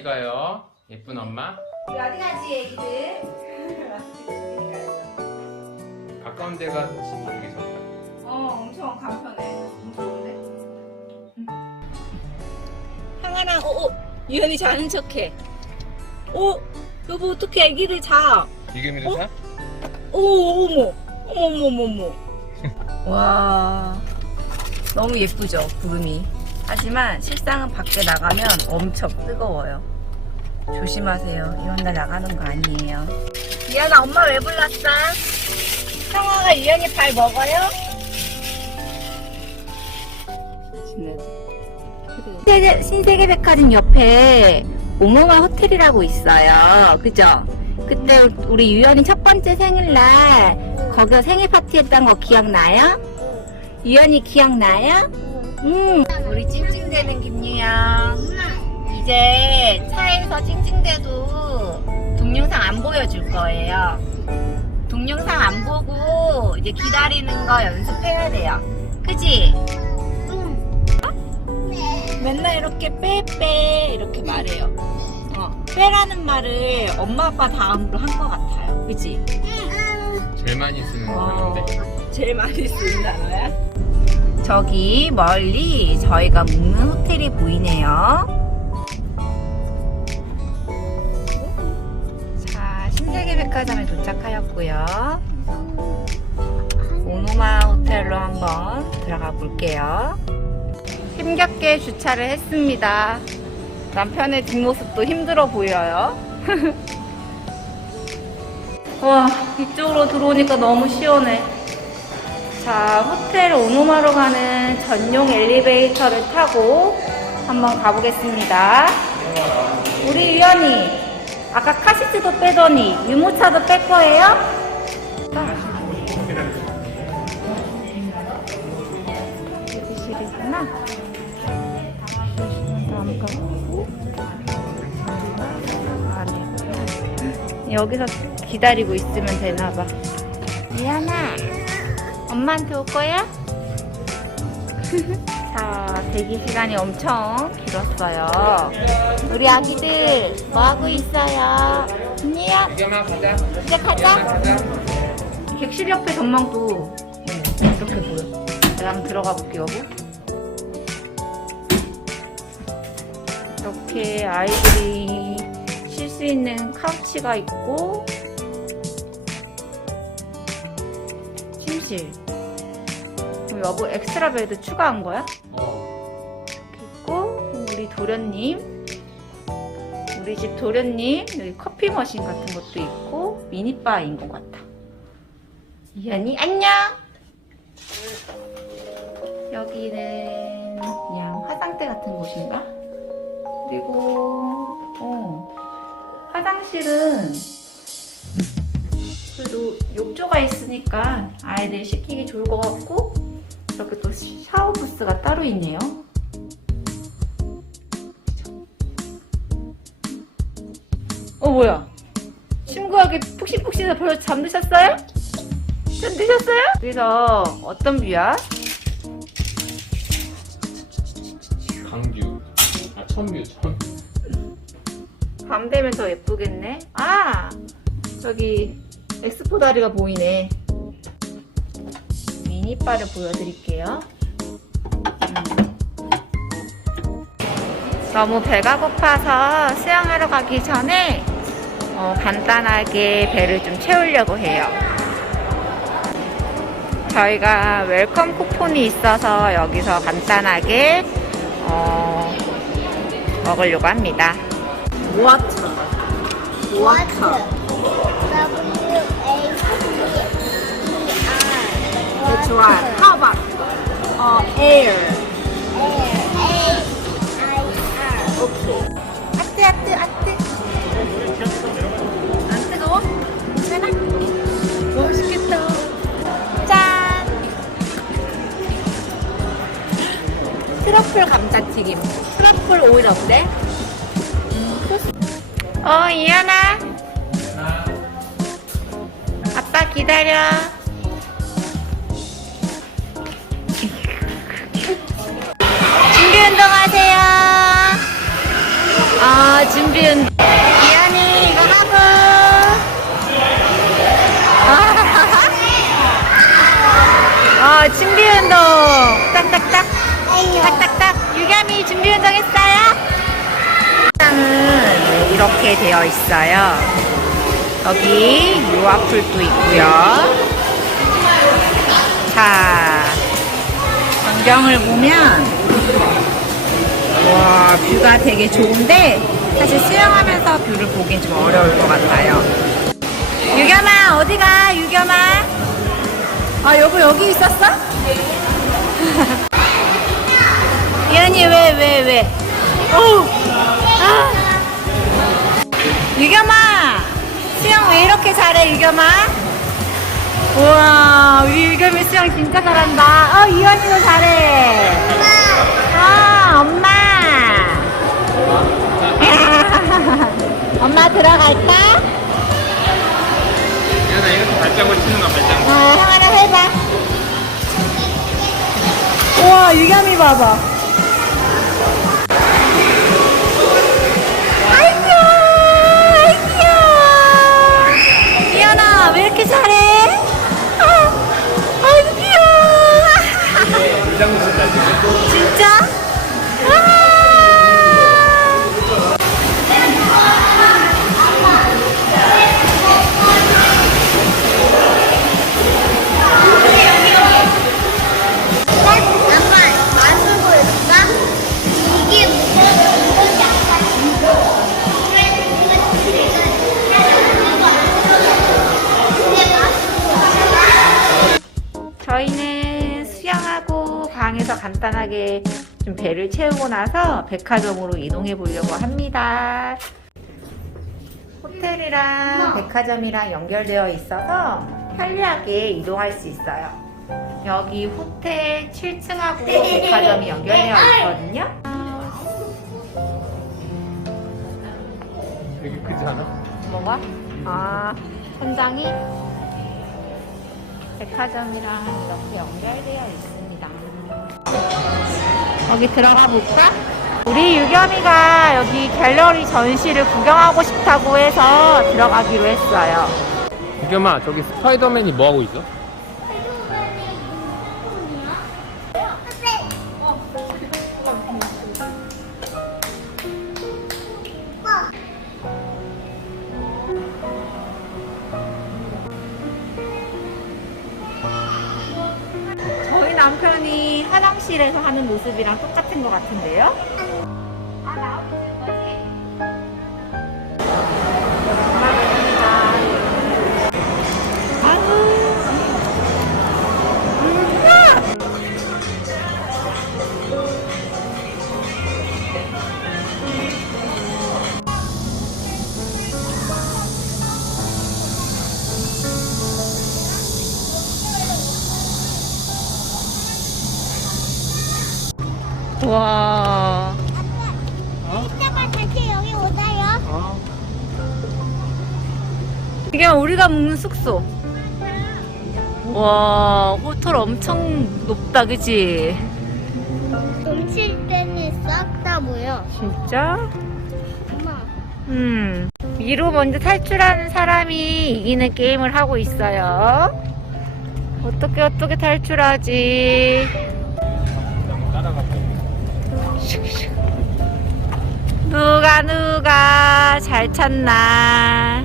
어디 가요? 예쁜 엄마? 우리 어디 가지 애기들? 가까운 데 가서 지내는 게 좋다. 어 엄청 간편해? 항아랑 어, 어 유연이 자는 척해 어 여보 어떻게 애기를 자 이금이도 어? 사? 오 어머 어머 어머 어머 어머 와 너무 예쁘죠 구름이 하지만 실상은 밖에 나가면 엄청 뜨거워요 조심하세요 이런 날 나가는 거 아니에요 유연아 엄마 왜 불렀어? 형아가 유연이 발 먹어요? 신세계, 신세계백화점 옆에 오모마 호텔이라고 있어요. 그죠? 그때 우리 유연이 첫 번째 생일날 거기서 생일 파티 했던 거 기억나요? 유연이 기억나요? 음, 우리 찡찡대는 김유영. 이제 차에서 찡찡대도 동영상 안 보여줄 거예요. 동영상 안 보고 이제 기다리는 거 연습해야 돼요. 그지? 맨날 이렇게 빼빼 이렇게 말해요. 어, 빼라는 말을 엄마 아빠 다음으로 한 것 같아요. 그치? 제일 많이 쓰는 어, 단어인데. 제일 많이 쓰는 단어야? 저기 멀리 저희가 묵는 호텔이 보이네요. 백화점에 도착하였고요. 오노마 호텔로 한번 들어가 볼게요. 힘겹게 주차를 했습니다. 남편의 뒷모습도 힘들어 보여요. 와, 이쪽으로 들어오니까 너무 시원해. 자, 호텔 오노마로 가는 전용 엘리베이터를 타고 한번 가보겠습니다. 우리 유연이, 아까 카시트도 빼더니 유모차도 뺄 거예요? 대기실이구나. 여기서 기다리고 있으면 되나봐. 미안아, 엄마한테 올 거야? 자, 대기 시간이 엄청 길었어요. 우리 아기들 뭐 하고 있어요? 언니야, 가자. 객실 옆에 전망도 이렇게 보여. 한번 들어가 볼게요, 여보. 이렇게 아이들이 쉴 수 있는 카우치가 있고, 침실. 여보 엑스트라 베드 추가한 거야? 어. 도련님. 우리 집 도련님, 여기 커피 머신 같은 것도 있고, 미니바인 것 같아. 이현이 안녕. 여기는 그냥 화장대 같은 곳인가? 그리고 어, 화장실은 그래도 욕조가 있으니까 아이들 시키기 좋을 것 같고 이렇게 또 샤워 부스가 따로 있네요. 어 뭐야? 친구하게 푹신푹신해서 벌써 잠드셨어요? 좀 드셨어요? 그래서 어떤 뷰야? 강뷰. 아, 천뷰, 천. 밤 되면 더 예쁘겠네. 아! 저기 엑스포 다리가 보이네. 미니바를 보여드릴게요. 음. 너무 배가 고파서 수영하러 가기 전에 어, 간단하게 배를 좀 채우려고 해요. 저희가 웰컴 쿠폰이 있어서 여기서 간단하게 어, 먹으려고 합니다. 워터. Water. W A T E R. That's right. How about uh, air? Air. A I R. Okay. 트러플 감자튀김. 트러플 오일 어때? 어, 이현아. 아빠 기다려. 준비 운동하세요. 아, 준비 운동. 이현이 이거 하고. 아, 어, 준비 운동. 딱딱딱. 딱딱딱. 유겸이 준비 운동 했어요? 식당은 이렇게 되어 있어요. 여기 유아풀도 있고요. 자, 전경을 보면 와 뷰가 되게 좋은데 사실 수영하면서 뷰를 보긴 좀 어려울 것 같아요. 유겸아 어디가 유겸아? 아 여보 여기 있었어? 이현이 왜 왜 왜? 오, 아. 유겸아 수영 왜 이렇게 잘해 유겸아? 우와 우리 유겸이 수영 진짜 잘한다. 어 이현이도 잘해. 아, 엄마. 엄마 들어갈까? 나 이렇게 발자국 치는 거 발자국. 어, 형아나 해봐. 우와, 유겸이 봐봐. 발 간단하게 좀 배를 채우고 나서 백화점으로 이동해 보려고 합니다. 호텔이랑 백화점이랑 연결되어 있어서 편리하게 이동할 수 있어요. 여기 호텔 7층하고 백화점이 연결되어 있거든요. 되게 크지 않아? 뭐가? 아, 천장이 백화점이랑 이렇게 연결되어 있습니다. 여기 들어가 볼까? 우리 유겸이가 여기 갤러리 전시를 구경하고 싶다고 해서 들어가기로 했어요. 유겸아 저기 스파이더맨이 뭐 하고 있어? 남편이 화장실에서 하는 모습이랑 똑같은 것 같은데요? 와. 이따가 다시 여기 오자요. 어. 이게 우리가 묵는 숙소. 와, 호텔 엄청 높다, 그지? 넘칠 때는 싹다 보여. 진짜? 엄마. 음. 위로 먼저 탈출하는 사람이 이기는 게임을 하고 있어요. 어떻게 어떻게 탈출하지? 누가 누가 잘 찾나?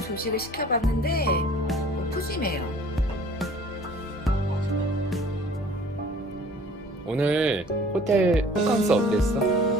조식을 시켜봤는데 뭐 푸짐해요. 오늘 호텔 호캉스 어땠어?